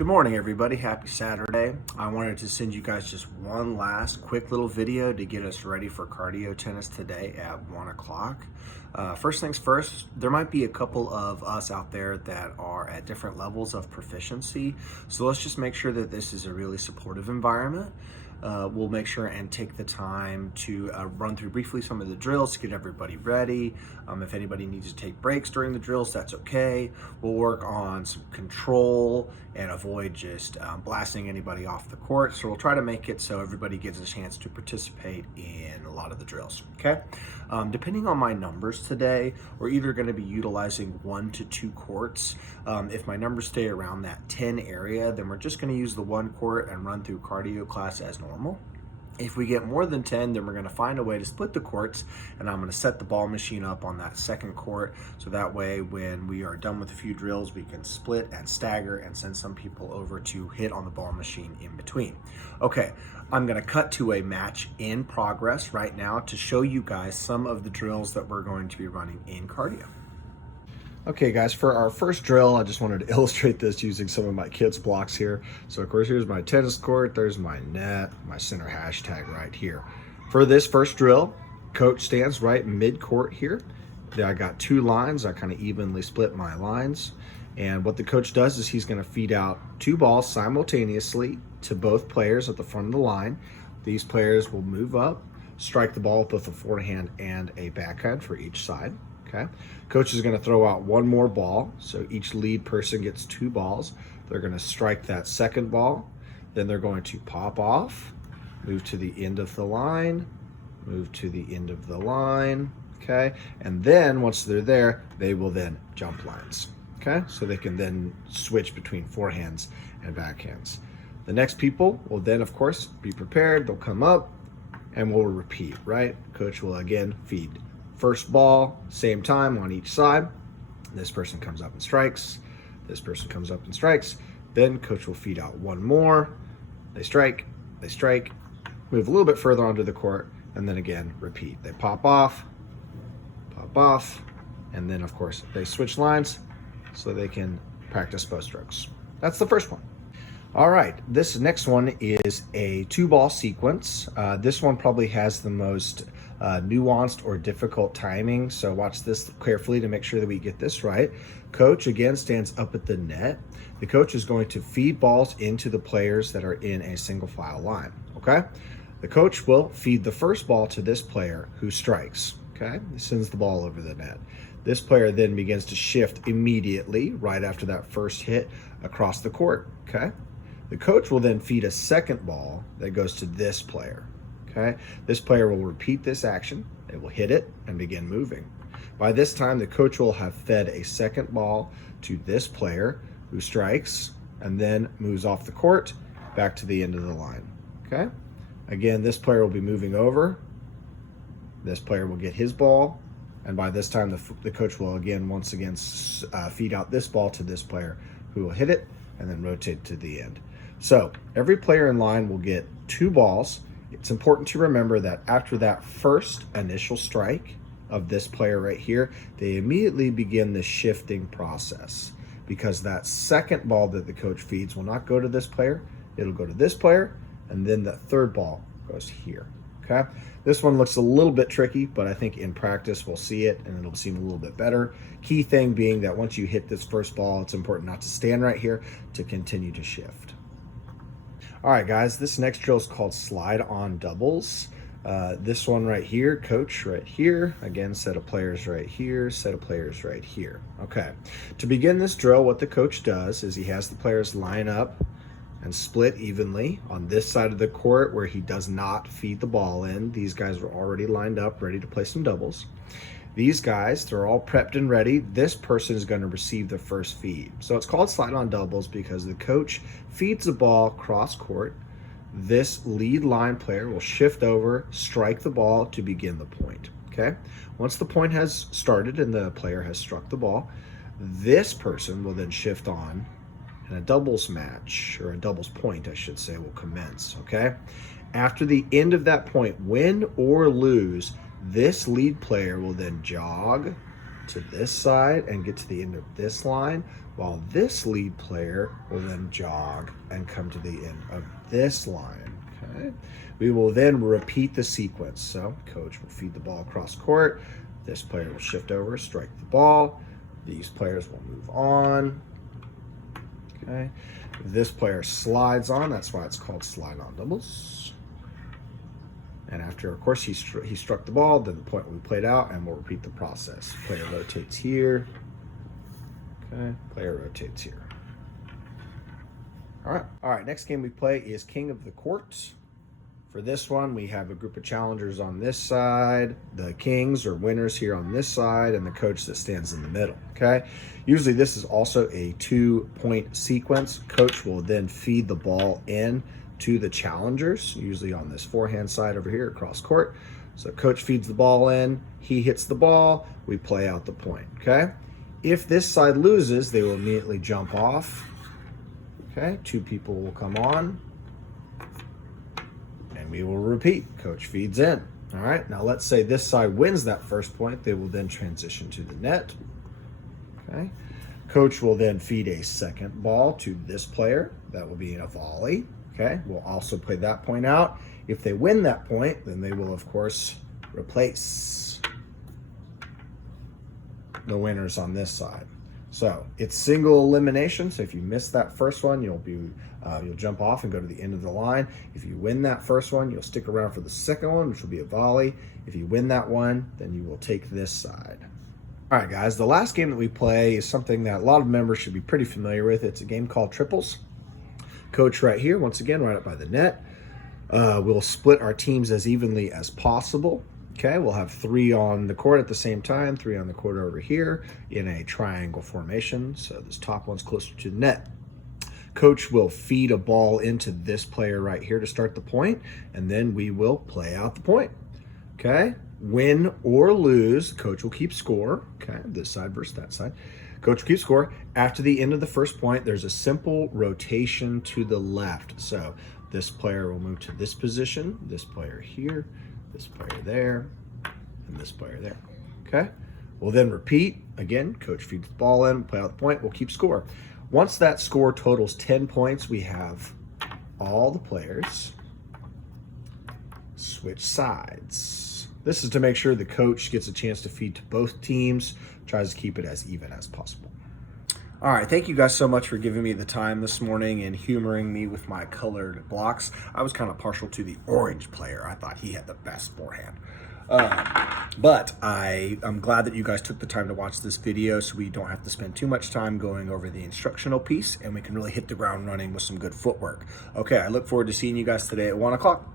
Good morning, everybody. Happy Saturday. I wanted to send you guys just one last quick little video to get us ready for cardio tennis today at 1 o'clock. First things first, there might be a couple of us out there that are at different levels of proficiency. So let's just make sure that this is a really supportive environment. We'll make sure and take the time to run through briefly some of the drills to get everybody ready. If anybody needs to take breaks during the drills, that's okay. We'll work on some control and avoid just blasting anybody off the court. So we'll try to make it so everybody gets a chance to participate in a lot of the drills, okay? Depending on my numbers today, we're either gonna be utilizing 1 to 2 courts. If my numbers stay around that 10 area, then we're just gonna use the 1 court and run through cardio class as normal. If we get more than 10, then we're gonna find a way to split the courts, and I'm gonna set the ball machine up on that 2nd court, so that way when we are done with a few drills, we can split and stagger and send some people over to hit on the ball machine in between. Okay, I'm gonna cut to a match in progress right now to show you guys some of the drills that we're going to be running in cardio. Okay guys, for our first drill, I just wanted to illustrate this using some of my kids' blocks here. So of course, here's my tennis court, there's my net, my center hashtag right here. For this first drill, coach stands right mid-court here. Then I got 2 lines, I kind of evenly split my lines. And what the coach does is he's gonna feed out 2 balls simultaneously to both players at the front of the line. These players will move up, strike the ball with both a forehand and a backhand for each side. Okay, coach is going to throw out 1 more ball, so each lead person gets 2 balls. They're going to strike that 2nd ball, then they're going to pop off, move to the end of the line, move to the end of the line, okay? And then once they're there, they will then jump lines, okay? So they can then switch between forehands and backhands. The next people will then, of course, be prepared. They'll come up and we'll repeat, right? Coach will again feed. First ball, same time on each side. This person comes up and strikes. This person comes up and strikes. Then coach will feed out 1 more. They strike, move a little bit further onto the court, and then again, repeat. They pop off, and then of course, they switch lines so they can practice both strokes. That's the first one. All right, this next one is a 2-ball sequence. This one probably has the most nuanced or difficult timing, so watch this carefully to make sure that we get this right. Coach again stands up at the net. The coach is going to feed balls into the players that are in a single file line, okay? The coach will feed the first ball to this player who strikes, okay? He sends the ball over the net. This player then begins to shift immediately right after that first hit across the court, okay? The coach will then feed a 2nd ball that goes to this player, okay? This player will repeat this action. They will hit it and begin moving. By this time, the coach will have fed a 2nd ball to this player who strikes and then moves off the court back to the end of the line, okay? Again, this player will be moving over. This player will get his ball. And by this time, the coach will once again feed out this ball to this player who will hit it and then rotate to the end. So every player in line will get 2 balls. It's important to remember that after that first initial strike of this player right here, they immediately begin the shifting process, because that 2nd ball that the coach feeds will not go to this player, it'll go to this player, and then the 3rd ball goes here, okay? This one looks a little bit tricky, but I think in practice we'll see it and it'll seem a little bit better. Key thing being that once you hit this first ball, it's important not to stand right here, to continue to shift. All right, guys, this next drill is called slide on doubles. This one right here, coach right here, again, set of players right here, set of players right here. Okay, to begin this drill, what the coach does is he has the players line up and split evenly on this side of the court where he does not feed the ball in. These guys are already lined up, ready to play some doubles. These guys, they're all prepped and ready. This person is going to receive the first feed. So it's called slide on doubles because the coach feeds the ball cross court. This lead line player will shift over, strike the ball to begin the point, okay? Once the point has started and the player has struck the ball, this person will then shift on, and a doubles match, or a doubles point, I should say, will commence, okay? After the end of that point, win or lose, this lead player will then jog to this side and get to the end of this line, while this lead player will then jog and come to the end of this line. Okay. We will then repeat the sequence. So coach will feed the ball across court. This player will shift over, strike the ball. These players will move on. Okay. This player slides on. That's why it's called slide on doubles. And after, of course, he struck the ball, then the point will be played out, and we'll repeat the process. Player rotates here. Okay. Player rotates here. All right. Next game we play is King of the Court. For this one, we have a group of challengers on this side, the kings or winners here on this side, and the coach that stands in the middle, okay? Usually this is also a 2-point sequence. Coach will then feed the ball in to the challengers, usually on this forehand side over here across court. So coach feeds the ball in, he hits the ball, we play out the point, okay? If this side loses, they will immediately jump off, okay? 2 people will come on. We will repeat. Coach feeds in. All right. Now let's say this side wins that first point. They will then transition to the net. Okay. Coach will then feed a second ball to this player. That will be in a volley. Okay. We'll also play that point out. If they win that point, then they will, of course, replace the winners on this side. So it's single elimination. So if you miss that first one, you'll jump off and go to the end of the line. If you win that first one, you'll stick around for the second one, which will be a volley. If you win that one, then you will take this side. All right, guys, the last game that we play is something that a lot of members should be pretty familiar with. It's a game called triples. Coach right here, once again, right up by the net. We'll split our teams as evenly as possible. Okay, we'll have 3 on the court at the same time, 3 on the court over here in a triangle formation. So this top one's closer to the net. Coach will feed a ball into this player right here to start the point, and then we will play out the point. Okay, win or lose, coach will keep score. Okay, this side versus that side. Coach will keep score. After the end of the first point, there's a simple rotation to the left. So this player will move to this position, this player here, this player there, and this player there. Okay, we'll then repeat. Again, coach feeds the ball in, play out the point, we'll keep score. Once that score totals 10 points, we have all the players switch sides. This is to make sure the coach gets a chance to feed to both teams, tries to keep it as even as possible. All right, thank you guys so much for giving me the time this morning and humoring me with my colored blocks. I was kind of partial to the orange player. I thought he had the best forehand. But I'm glad that you guys took the time to watch this video so we don't have to spend too much time going over the instructional piece and we can really hit the ground running with some good footwork. Okay, I look forward to seeing you guys today at 1 o'clock.